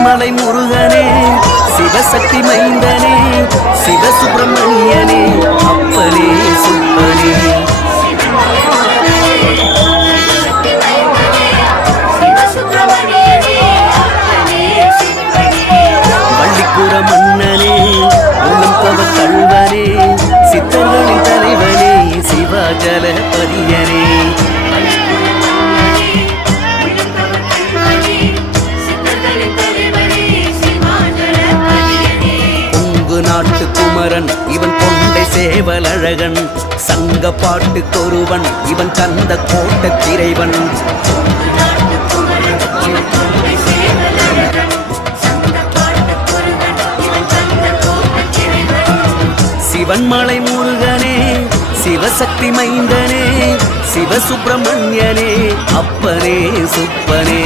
சிவன்மலை முருகனே சிவசக்தி மைந்தனே சிவசுப்பிரமணியனே அப்பனே சுப்பனே வள்ளிக்குற மன்னனே உள்ளம் கவ கல்வனே சித்தர்களின் தலைவனே சிவாஜல பதியனே நாட்டு குமரன் இவன் கொண்டை சேவலழகன் சங்க பாட்டு கொருவன் இவன் கந்த கோட்ட திரைவன் சிவன்மலை முருகனே சிவசக்தி மைந்தனே சிவசுப்பிரமணியனே அப்பனே சுப்பனே